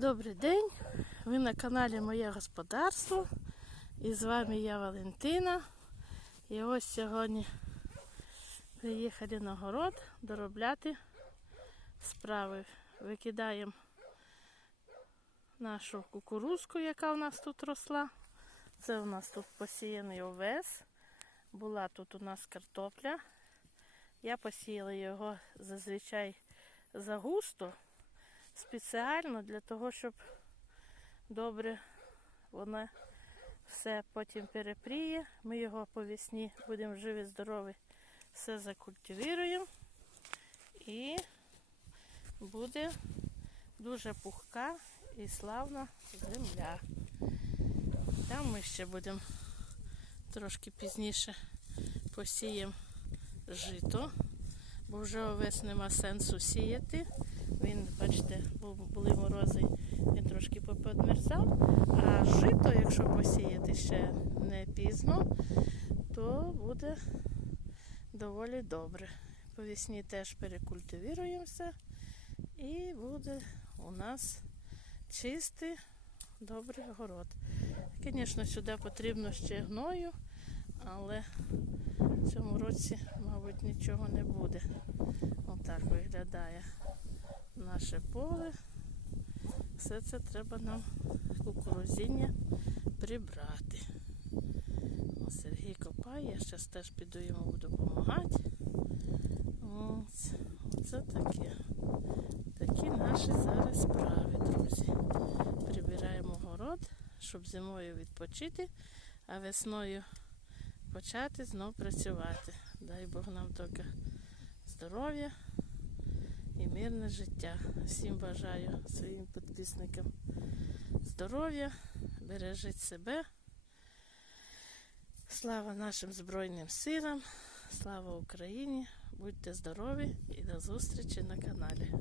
Добрий день! Ви на каналі Моє Господарство. І з вами я Валентина. І ось сьогодні приїхали на город доробляти справи. Викидаємо нашу кукурузку, яка у нас тут росла. Це у нас тут посіяний овес. Була тут у нас картопля. Я посіяла його зазвичай загусто спеціально для того, щоб добре воно все потім перепріє. Ми його по весні будемо живі, здорові, все закультивіруємо і буде дуже пухка і славна земля. Там ми ще будемо трошки пізніше посіємо жито, бо вже овес нема сенсу сіяти. Він, бачите, були морози, він трошки поподмерзав. А жито, якщо посіяти ще не пізно, то буде доволі добре. По весні теж перекультивіруємо все і буде у нас чистий, добрий город. Звісно, сюди потрібно ще гною, але в цьому році, мабуть, нічого не буде. Отак виглядає наше поле. Все це треба нам кукурузіння прибрати. О, Сергій копає, я зараз теж піду йому буду допомагати. Оце таке. Такі наші зараз справи, друзі. Прибираємо город, щоб зимою відпочити, а весною почати знов працювати. Дай Бог нам тільки здоров'я мирне життя. Всім бажаю своїм підписникам здоров'я, бережіть себе. Слава нашим Збройним силам, слава Україні! Будьте здорові і до зустрічі на каналі.